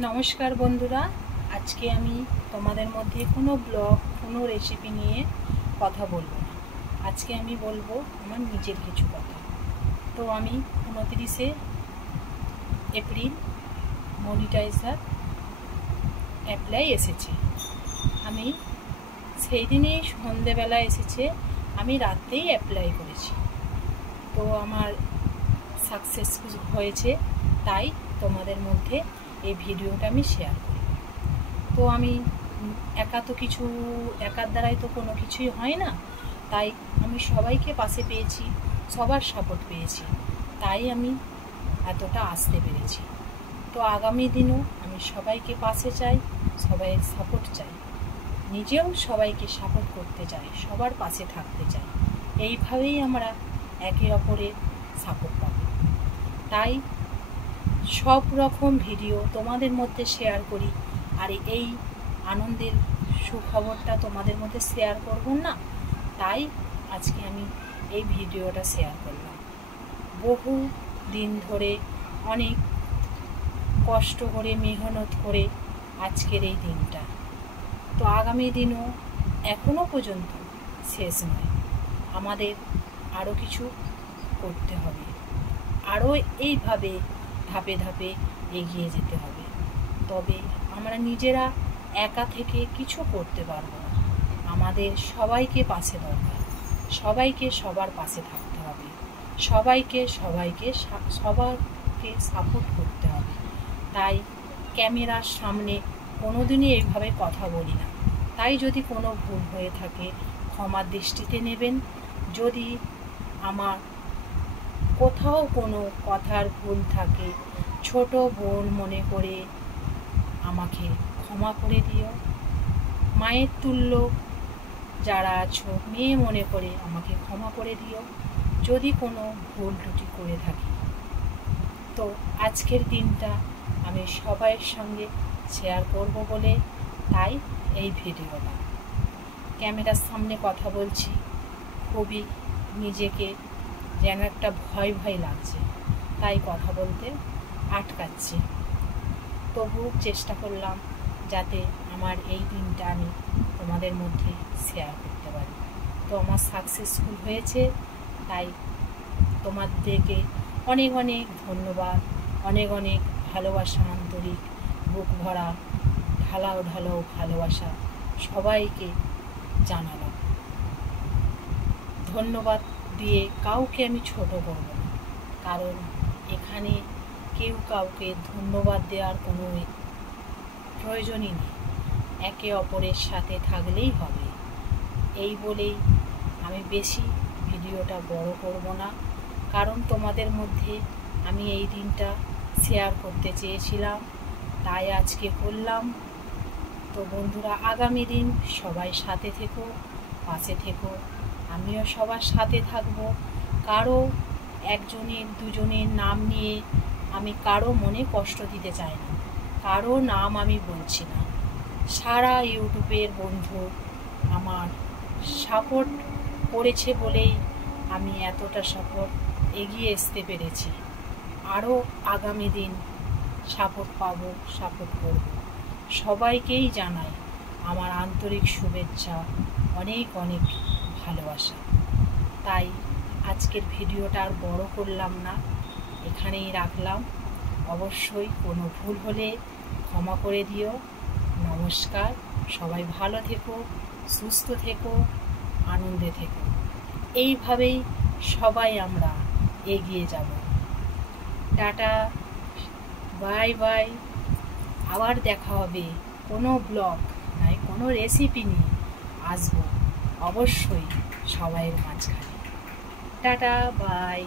নমস্কার বন্ধুরা, আজকে আমি তোমাদের মধ্যে কোনো ব্লগ কোনো রেসিপি নিয়ে কথা বলবো না। আজকে আমি বলবো আমার নিজের কিছু কথা। তো আমি 29শে এপ্রিল মনিটাইজার অ্যাপ্লাই এসেছে। আমি সেই দিনেই সন্ধেবেলা এসেছে, আমি রাতেই অ্যাপ্লাই করেছি। তো আমার সাকসেসফুল হয়েছে, তাই তোমাদের মধ্যে এই ভিডিওটা আমি শেয়ার করি। তো আমি একার দ্বারাই তো কোনো কিছুই হয় না, তাই আমি সবাইকে পাশে পেয়েছি, সবার সাপোর্ট পেয়েছি, তাই আমি এতটা আসতে পেরেছি। তো আগামী দিনও আমি সবাইকে পাশে চাই, সবাইয়ের সাপোর্ট চাই, নিজেও সবাইকে সাপোর্ট করতে চাই, সবার পাশে থাকতে চাই। এইভাবেই আমরা একে অপরের সাপোর্ট পাব। তাই সব রকম ভিডিও তোমাদের মধ্যে শেয়ার করি, আর এই আনন্দের সুখবরটা তোমাদের মধ্যে শেয়ার করব না, তাই আজকে আমি এই ভিডিওটা শেয়ার করলাম। বহু দিন ধরে অনেক কষ্ট করে মেহনত করে আজকের এই দিনটা। তো আগামী দিনও এখনো পর্যন্ত শেষ নয়, আমাদের আরও কিছু করতে হবে, আরও এইভাবে ধাপে ধাপে এগিয়ে যেতে হবে। তবে আমরা নিজেরা একা থেকে কিছু করতে পারবো না, আমাদের সবাইকে পাশে দরকার, সবাইকে সবার পাশে থাকতে হবে, সবাইকে সাপোর্ট করতে হবে। তাই ক্যামেরার সামনে কোনোদিনই এইভাবে কথা বলি না, তাই যদি কোনো ভুল হয়ে থাকে ক্ষমার দৃষ্টিতে নেবেন। যদি আমার কোথাও কোনো কথার ভুল থাকে, ছোট বোন মনে করে আমাকে ক্ষমা করে দিও। মায়ের তুল্য যারা আছো, মেয়ে মনে করে আমাকে ক্ষমা করে দিও যদি কোনো ভুল ত্রুটি করে থাকি। তো আজকের দিনটা আমি সবাইয়ের সঙ্গে শেয়ার করব বলে তাই এই ভিডিওটা। ক্যামেরার সামনে কথা বলছি, খুবই নিজেকে যেন একটা ভয় ভয় লাগছে, তাই কথা বলতে আটকাচ্ছি। তবু চেষ্টা করলাম যাতে আমার এই দিনটা আমি তোমাদের মধ্যে শেয়ার করতে পারি। তো আমার সাকসেসফুল হয়েছে, তাই তোমাদেরকে অনেক অনেক ধন্যবাদ, অনেক অনেক ভালোবাসা, আন্তরিক বুক ভরা ঢালাও ঢালাও ভালোবাসা সবাইকে জানালাম। ধন্যবাদ দিয়ে কাউকে আমি ছোট করব না, কারণ এখানে কেউ কাউকে ধন্যবাদ দেওয়ার কোনো প্রয়োজনই নেই, একে অপরের সাথে থাকলেই হবে। এই বলেই আমি বেশি ভিডিওটা বড় করব না, কারণ তোমাদের মধ্যে আমি এই দিনটা শেয়ার করতে চেয়েছিলাম, তাই আজকে করলাম। তো বন্ধুরা, আগামী দিন সবাই সাথে থেকো, পাশে থেকো, আমিও সবার সাথে থাকবো। কারো একজনের দুজনের নাম নিয়ে আমি কারো মনে কষ্ট দিতে চাই না, কারো নাম আমি বলছি না। সারা ইউটিউবের বন্ধু আমার সাপোর্ট করেছে বলেই আমি এতটা এগিয়ে আসতে পেরেছি। আরও আগামী দিন সাপোর্ট পাবো, সাপোর্ট করব। সবাইকেই জানাই আমার আন্তরিক শুভেচ্ছা, অনেক অনেক ভালোবাসা। তাই আজকের ভিডিওটা আর বড় করলাম না, এখানেই রাখলাম। অবশ্যই কোনো ভুল হলে ক্ষমা করে দিও। নমস্কার, সবাই ভালো থেকো, সুস্থ থেকো, আনন্দে থেকো। এইভাবেই সবাই আমরা এগিয়ে যাব। Tata, bye bye. আবার দেখা হবে কোনো ব্লগ নয় কোনো রেসিপি নিয়ে আসবো অবশ্যই সবাইয়ের মাঝখানে। Tata, by.